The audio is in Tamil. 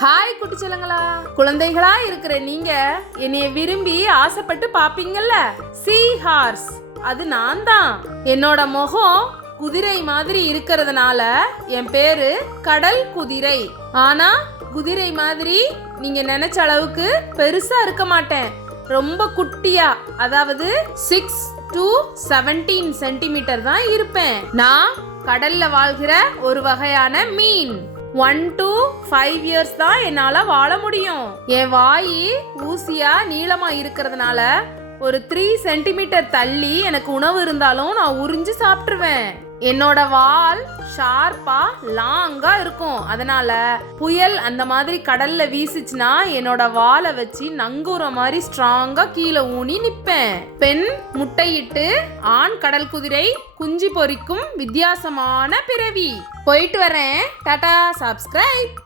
ஹாய் குட்டிச்சலங்களா, குழந்தைகளா இருக்கிற நீங்க என்னைய விரும்பி ஆசைப்பட்டு பாப்பீங்கல்ல. சீ ஹார்ஸ், அது நான் தான். என்னோட முகம் குதிரை மாதிரி இருக்கிறதுனால என் பேரு கடல் குதிரை. ஆனா குதிரை மாதிரி நீங்க நினைச்ச அளவுக்கு பெருசா இருக்க மாட்டேன். ரொம்ப குட்டியா, அதாவது 6 to 17 சென்டிமீட்டர் தான் இருப்பேன். நான் கடல்ல வாழ்கிற ஒரு வகையான மீன். 1 to 5 years தான் என்னால வாழ முடியும். என் வாய் ஊசியா நீளமா இருக்கிறதுனால ஒரு 3 சென்டிமீட்டர் தள்ளி எனக்கு உணவு இருந்தாலும் நான் உறிஞ்சு சாப்பிட்டுருவேன். என்னோட வால் ஷார்ப்பா லாங்கா இருக்கும். அதனால புயல் அந்த மாதிரி கடல்ல வீசிச்சுன்னா என்னோட வாலை வச்சு நங்கூர மாதிரி ஸ்ட்ராங்கா கீழே ஊனி நிப்பேன். பெண் முட்டையிட்டு ஆண் கடல் குதிரை குஞ்சு பொரிக்கும் வித்தியாசமான பிறவி. போயிட்டு வரேன். டாடா. சப்ஸ்கிரைப்.